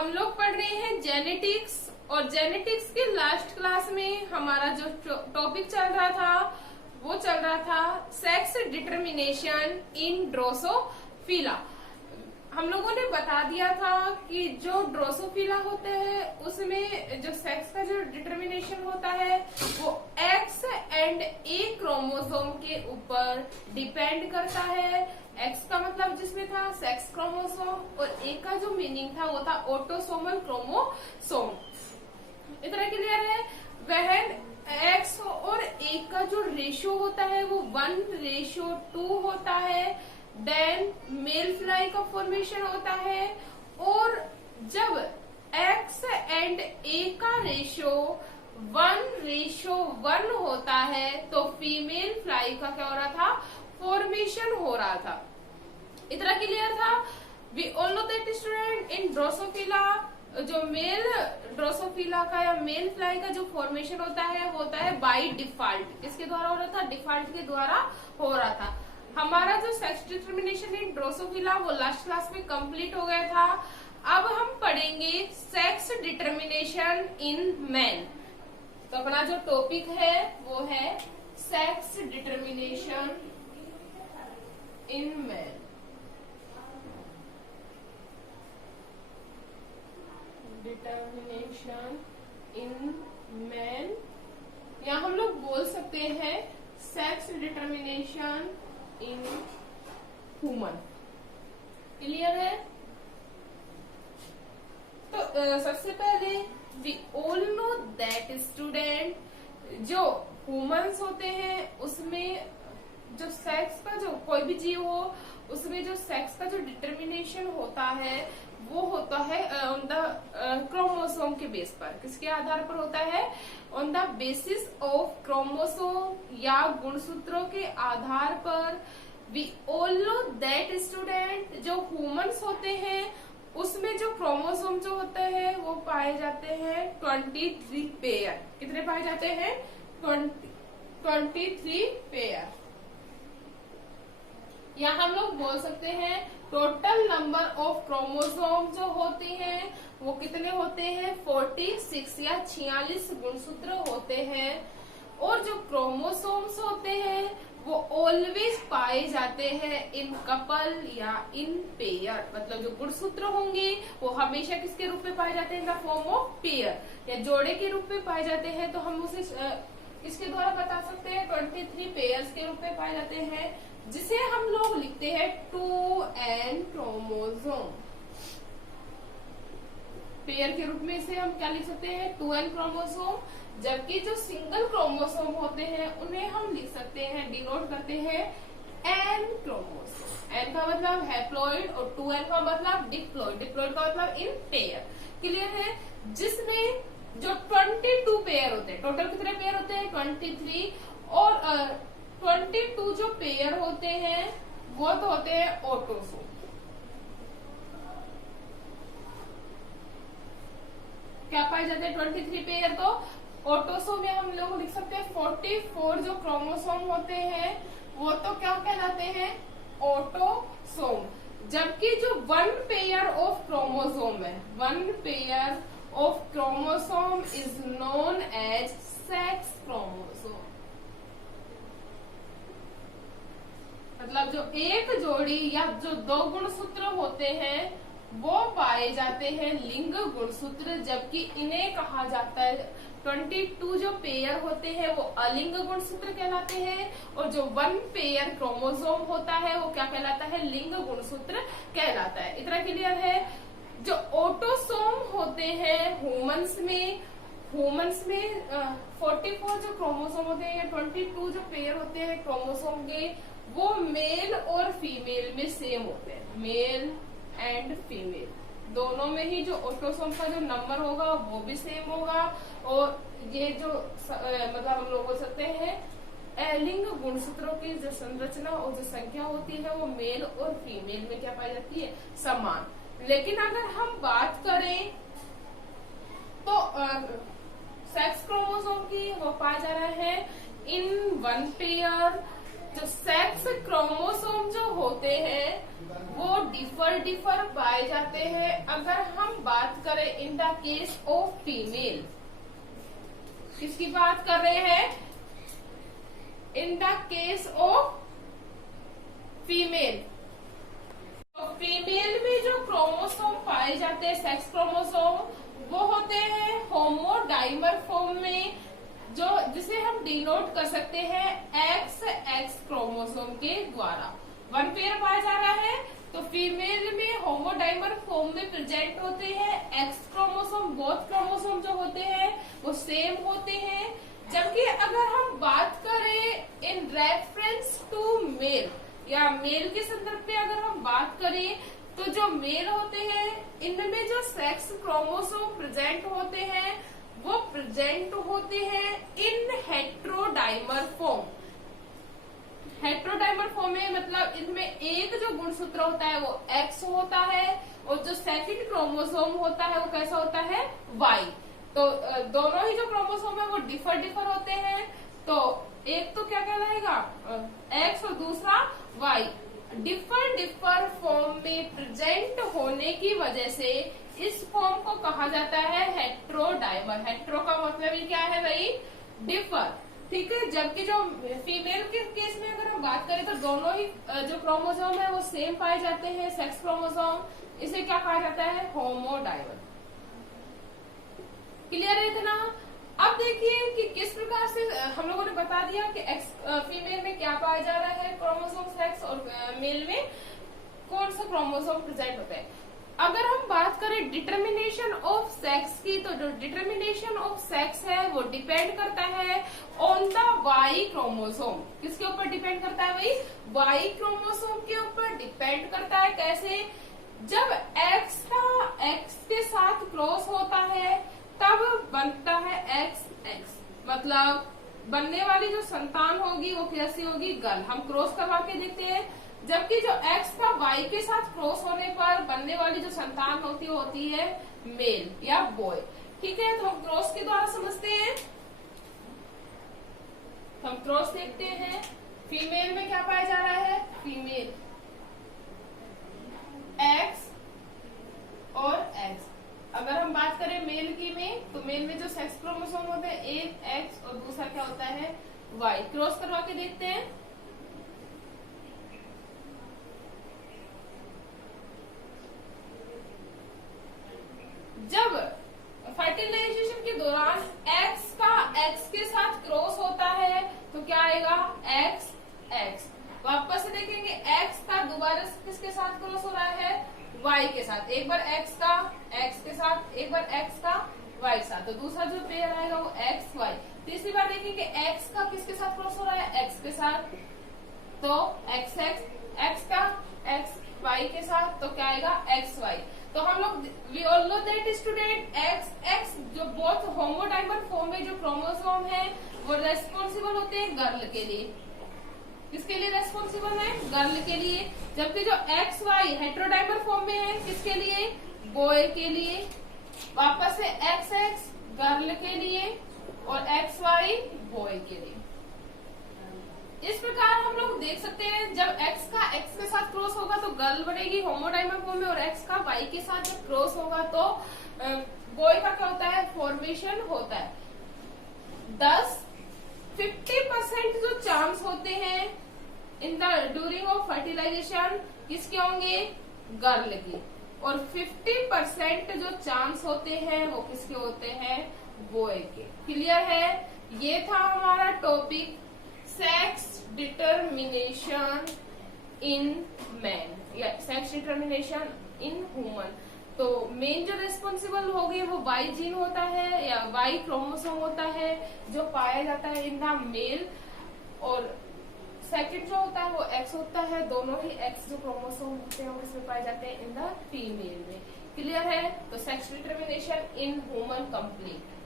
हम लोग पढ़ रहे हैं जेनेटिक्स, और जेनेटिक्स के लास्ट क्लास में हमारा जो टॉपिक चल रहा था वो चल रहा था सेक्स डिटर्मिनेशन इन ड्रोसोफिला। हम लोगों ने बता दिया था कि जो ड्रोसोफिला होते हैं उसमें जो सेक्स का जो डिटर्मिनेशन होता है वो एक्स एंड ए क्रोमोसोम के ऊपर डिपेंड करता है। एक्स का मतलब जिसमें था सेक्स क्रोमोसोम, और ए का जो मीनिंग था वो था ऑटोसोमल क्रोमोसोम। इतना क्लियर है। वह एक्स और ए का जो रेशियो होता है वो 1:2 होता है। देन मेल फ्लाई का फॉर्मेशन होता है, और जब एक्स एंड ए का रेशियो 1:1 होता है तो फीमेल फ्लाई का क्या हो रहा था, फॉर्मेशन हो रहा था। इतना क्लियर था। We all know that student in Drosophila जो मेल ड्रोसोफिला का या मेल फ्लाई का जो फॉर्मेशन होता है वो होता है बाय डिफॉल्ट। किसके द्वारा हो रहा था, डिफॉल्ट के द्वारा हो रहा था। हमारा जो सेक्स डिटर्मिनेशन इन ड्रोसोफिला वो लास्ट क्लास में कंप्लीट हो गया था। अब हम पढ़ेंगे सेक्स डिटर्मिनेशन इन मैन। तो अपना जो टॉपिक है वो है sex determination in man. Determination in man, या हम लोग बोल सकते हैं sex determination in human. Clear है। तो सबसे पहले we all know that student जो ह्यूमंस होते हैं उसमें जो सेक्स का जो कोई भी जीव हो उसमें जो सेक्स का जो डिटर्मिनेशन होता है वो होता है ऑन द क्रोमोसोम के बेस पर। किसके आधार पर होता है, on the basis of chromosome या गुणसूत्रों के आधार पर। We all know that student जो ह्यूमंस होते हैं उसमें जो क्रोमोसोम जो होते हैं वो पाए जाते हैं 23 पेयर। कितने पाए जाते हैं, 23 पेयर। या हम लोग बोल सकते हैं टोटल नंबर ऑफ क्रोमोसोम जो होते हैं वो कितने होते हैं, 46 या 46 गुणसूत्र होते हैं। और जो क्रोमोसोम्स होते हैं वो ऑलवेज पाए जाते हैं इन कपल या इन पेयर। मतलब जो गुणसूत्र होंगे वो हमेशा किसके रूप में पाए जाते हैं, in the form of pair, या जोड़े के रूप में पाए जाते हैं। तो हम उसे किसके द्वारा बता सकते हैं, 23 पेयर्स के रूप में पाए जाते हैं, जिसे हम लोग लिखते हैं 2n क्रोमोसोम। पेयर के रूप में इसे हम क्या लिख सकते हैं, 2n क्रोमोसोम। जबकि जो सिंगल क्रोमोसोम होते हैं उन्हें हम लिख सकते हैं, डिनोट करते हैं n क्रोमोसोम। n का मतलब हैप्लॉइड और 2n का मतलब डिप्लॉइड। डिप्लॉइड का मतलब इन पेयर। क्लियर है। जिसमें जो 22 पेयर होते हैं, टोटल कितने पेयर होते हैं, 23, और 22 जो पेयर होते हैं वो तो होते हैं ऑटोसोम। क्या पाए जाते हैं, 23 पेयर। तो ऑटोसोम में हम लोग लिख सकते हैं 44 जो क्रोमोसोम होते हैं वो तो क्या कहलाते हैं, ऑटोसोम। जबकि जो 1 पेयर ऑफ क्रोमोसोम है, 1 pair of chromosome is known as sex chromosome. मतलब जो एक जोड़ी या जो 2 गुणसूत्र होते हैं वो पाए जाते हैं लिंग गुणसूत्र, जबकि इन्हें कहा जाता है 22 जो पेयर होते हैं वो अलिंग गुणसूत्र कहलाते हैं, और जो 1 पेयर क्रोमोसोम होता है वो क्या कहलाता है, लिंग गुणसूत्र कहलाता है। इतना क्लियर है। जो ऑटोसोम होते हैं ह्यूमंस में 44 जो क्रोमोसोम होते हैं, 22 जो पेयर होते हैं क्रोमोसोम के वो मेल और फीमेल में सेम होते हैं। मेल एंड फीमेल दोनों में ही जो ऑटोसोम का जो नंबर होगा वो भी सेम होगा। और ये जो मतलब हम लोग बोल सकते हैं लिंग गुणसूत्रों की जो संरचना और जो संख्या होती है वो मेल और फीमेल में क्या पाई जाती है, समान। लेकिन अगर हम बात करें तो सेक्स क्रोमोसोम की वो पाया जा रहा है इन 1 पेयर जो सेक्स क्रोमोसोम जो होते हैं वो डिफर पाए जाते हैं। अगर हम बात करें in the case of female, किसकी बात कर रहे हैं? In the case of female. तो फीमेल में जो क्रोमोसोम पाए जाते हैं सेक्स क्रोमोसोम, वो होते हैं होमोडाइमर फॉर्म में, जो जिसे हम डिनोट कर सकते हैं XX क्रोमोसोम के द्वारा। वन पेयर पाया जा रहा है तो फीमेल में होमोडाइमर फॉर्म में प्रेजेंट होते हैं एक्स क्रोमोसोम। बोथ क्रोमोसोम जो होते हैं वो सेम होते हैं। जबकि अगर हम बात करें इन रेफरेंस टू मेल या मेल के संदर्भ में अगर हम बात करें, तो जो मेल होते हैं इनमें जो सेक्स क्रोमोसोम प्रेजेंट होते हैं वो प्रेजेंट होते हैं इन हेट्रोडाइमर फॉर्म। हेट्रोडाइमर फॉर्म में मतलब इनमें एक जो गुणसूत्र होता है वो X होता है और जो सेकंड क्रोमोसोम होता है वो कैसा होता है? Y। तो दोनों ही जो क्रोमोसोम है वो डिफर होते हैं। तो एक तो क्या कहलाएगा X और दूसरा Y। डिफर फॉर्म में प्रेजेंट होने की वजह से इस फॉर्म को कहा जाता है हेट्रोडाइमर। हेट्रो का मतलब ही क्या है भाई? डिफर। ठीक है। जबकि जो फीमेल के केस में अगर हम बात करें तो दोनों ही जो क्रोमोसोम है वो सेम पाए जाते हैं, सेक्स क्रोमोसोम। इसे क्या कहा जाता है? होमोडाइमर। क्लियर है इतना? अब देखिए कि किस प्रकार से हम लोगों ने बता दिया कि फीमेल में क्या पाया जा रहा है क्रोमोसोम सेक्स, और मेल में कौन सा क्रोमोसोम प्रेजेंट होता है। अगर हम बात करें डिटर्मिनेशन ऑफ सेक्स की, तो जो डिटर्मिनेशन ऑफ सेक्स है वो डिपेंड करता है ऑन द वाई क्रोमोसोम। किसके ऊपर डिपेंड करता है भाई? वाई क्रोमोसोम के ऊपर डिपेंड करता है। कैसे? जब एक्स का एक्स के साथ क्रॉस होता है तब बनता है XX। मतलब बनने वाली जो संतान होगी वो कैसी होगी? गर्ल। हम क्रॉस करवा के देखते हैं। जबकि जो X का Y के साथ क्रॉस होने पर बनने वाली जो संतान होती है मेल या बॉय। ठीक है। तो हम क्रॉस के द्वारा समझते हैं। हम क्रॉस देखते हैं। फीमेल में क्या पाया जा रहा है? फीमेल X और X। अगर हम बात करें मेल की में, तो मेल में जो सेक्स क्रोमोसोम होते हैं एक X और दूसरा क्या होता है? Y। क्रॉस करवा के देखते हैं। जब फर्टिलाइजेशन के दौरान X का X के साथ क्रॉस होता है तो क्या आएगा? XX। वापस से देखेंगे X का दोबारा किसके साथ क्रॉस हो रहा है? Y के साथ। एक बार X का X के साथ, एक बार X का Y के साथ। तो दूसरा जो पेयर आएगा वो XY। तीसरी बार देखेंगे X का किसके साथ क्रॉस हो रहा है? X के साथ। तो XX। X का XY के साथ तो क्या आएगा? XY। तो हम लोग we all know that student XX जो बोथ होमोडाइमर फॉर्म में जो क्रोमोसोम है वो रेस्पॉन्सिबल होते हैं गर्ल के लिए। किसके लिए रेस्पॉन्सिबल है? गर्ल के लिए। जबकि जो XY हेट्रोडाइमर फॉर्म में है किसके लिए? बॉय के लिए। वापस से XX गर्ल के लिए और XY बॉय के लिए। इस प्रकार हम लोग देख सकते हैं जब X का X के साथ क्रॉस होगा तो गर्ल बनेगी होमोडाइमर फॉर्म में, और X का Y के साथ जब क्रॉस होगा तो बॉय का क्या होता है? फॉर्मेशन होता है। 50% जो चांस होते हैं in the during of fertilization किसके होंगे? गर्ल के। और 50% जो चांस होते हैं वो किसके होते हैं? बॉय के। क्लियर है? ये था हमारा topic sex determination in man या सेक्स डिटर्मिनेशन इन ह्यूमन। तो मेन जो रेस्पॉन्सिबल होगी वो Y जीन होता है या Y क्रोमोसोम होता है जो पाया जाता है इन द मेल, और सेकंड जो होता है वो X होता है। दोनों ही X जो क्रोमोसोम होते हैं वो इसमें पाए जाते हैं इन द फीमेल में। क्लियर है? तो sex determination in human complete.